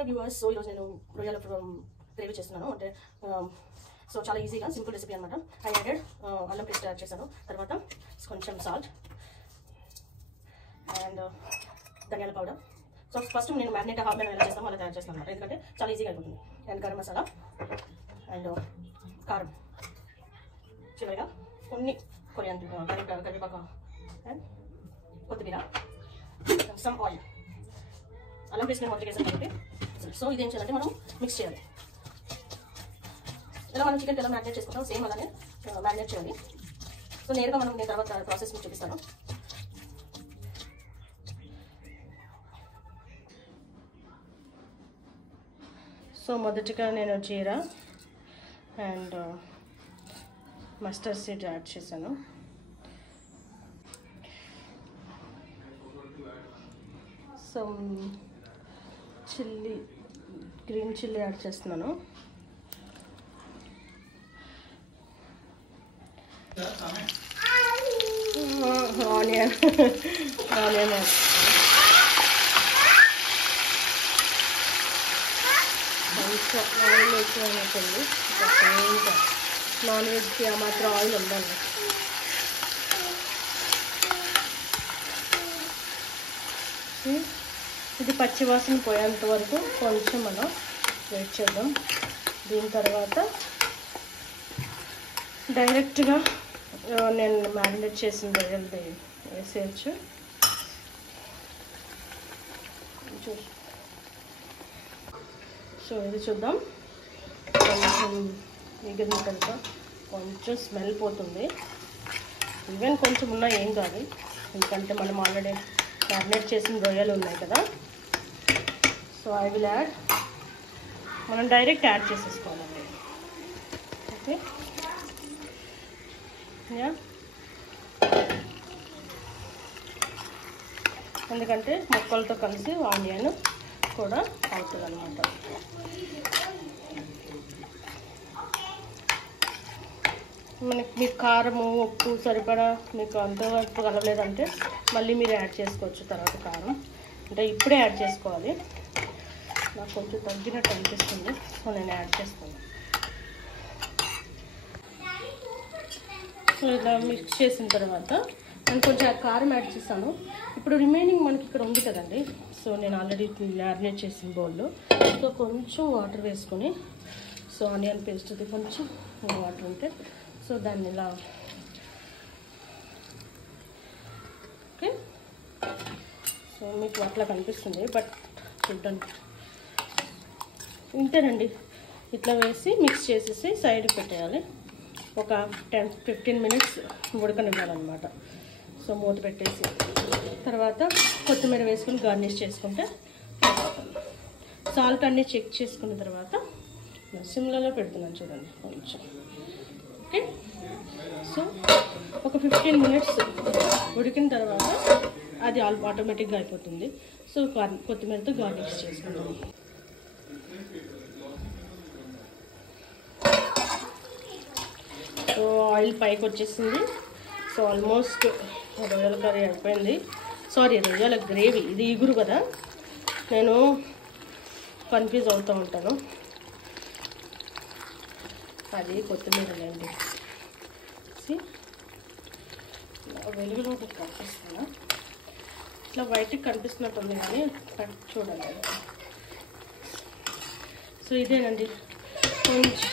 Hello viewers, so ఈరోజు నేను రొయ్యల గ్రేవీ చేస్తున్నాను. అంటే సో చాలా ఈజీగా సింపుల్ రెసిపీ అనమాట. ఐ యాడెడ్ అల్లం పేస్ట్ యాడ్ చేశాను, తర్వాత కొంచెం సాల్ట్ అండ్ ధనియాల పౌడర్. సో ఫస్ట్ నేను మ్యారినేట్ హాఫ్ ఎలా చేస్తాను అలా తయారు చేస్తాను అనమాట, ఎందుకంటే చాలా ఈజీగా అయిపోతుంది. అండ్ గరం మసాలా అండ్ కారం, చివరిగా కొన్ని కరివేపాకు అండ్ కొత్తిమీర, సమ్ ఆయిల్. అల్లం పేస్ట్ నేను మొదటి వేసాను కాబట్టి సో ఇదేం చేయాలంటే మనం మిక్స్ చేయాలి. ఇలా మనం చికెన్ ఎలా మ్యారినేట్ చేసుకుంటాం సేమ్ అలానే మ్యారినేట్ చేయాలి. సో నేరుగా నేను తర్వాత ప్రాసెస్ మీకు చూపిస్తాను. సో మొదటిగా నేను జీరా అండ్ మస్టర్డ్ సీడ్ యాడ్ చేశాను. So chilli, green chilli add చేస్తున్నాను. ఆనియన్ యాడ్, కొంచెం ఆయిల్ ఎక్కువ అయినట్టుంది. నాన్ వెజ్కి ఆ మాత్రం ఆయిల్ ఉండాలి. ఇది పచ్చివాసన పోయేంత వరకు కొంచెం మనం వెయిట్ చేద్దాం. దీని తర్వాత డైరెక్ట్గా నేను మ్యారినేట్ చేసిన రొయ్యలది వేసేయచ్చు. సో ఇది చూద్దాం. కొంచెం మిగిలిన తర్వాత కొంచెం స్మెల్ పోతుంది. ఈవెన్ కొంచెం ఉన్నా ఏం కాదు, ఎందుకంటే మనం ఆల్రెడీ మ్యారినేట్ చేసిన రొయ్యలు ఉన్నాయి కదా. సో ఐ విల్ యాడ్, మనం డైరెక్ట్ యాడ్ చేసేసుకోవాలండి. ఓకే, ఎందుకంటే ముక్కలతో కలిసి ఆనియన్ కూడా అవుతుంది అన్నమాట. మీకు కారము ఉప్పు సరిపడా మీకు అంతవరకు కలవలేదంటే మళ్ళీ మీరు యాడ్ చేసుకోవచ్చు తర్వాత కారం. అంటే ఇప్పుడే యాడ్ చేసుకోవాలి. నాకు కొంచెం తగ్గినట్టు అనిపిస్తుంది, సో నేను యాడ్ చేస్తాను. సో ఇలా మిక్స్ చేసిన తర్వాత నేను కొంచెం కారం యాడ్ చేస్తాను. ఇప్పుడు రిమైనింగ్ మనకి ఇక్కడ ఉంది కదండి, సో నేను ఆల్రెడీ మ్యారినేట్ చేసిన బౌల్లో సో కొంచెం వాటర్ వేసుకొని, సో ఆనియన్ పేస్ట్ది కొంచెం వాటర్ ఉంటే సో దాన్ని ఇలా ఓకే. సో మీకు అట్లా కనిపిస్తుంది, బట్ చూడండి ఇంతేనండి. ఇట్లా వేసి మిక్స్ చేసేసి సైడ్కి పెట్టేయాలి. ఒక 10-15 మినిట్స్ ఉడకనివ్వాలన్నమాట. సో మూత పెట్టేసి తర్వాత కొత్తిమీర వేసుకొని గార్నిష్ చేసుకుంటే సాల్ట్ అన్నీ చెక్ చేసుకున్న తర్వాత సిమ్లలో పెడుతున్నాను చూడండి కొంచెం. ఓకే, సో ఒక 15 మినిట్స్ ఉడికిన తర్వాత అది ఆటోమేటిక్గా అయిపోతుంది. సో కొత్తిమీరతో గార్నిష్ చేసుకుంటాం. సో ఆయిల్ పైకి వచ్చేసింది. సో ఆల్మోస్ట్ రొయ్యల కర్రీ అయిపోయింది. సారీ, రొయ్యల గ్రేవీ. ఇది ఇగురు కదా, నేను కన్ఫ్యూజ్ అవుతూ ఉంటాను. అది కొత్తిమీర లేండి. వెలుగులో కనిపిస్తున్నా, ఇట్లా బయటికి కనిపిస్తున్నట్టుంది కానీ చూడండి. సో ఇదేనండి, కొంచెం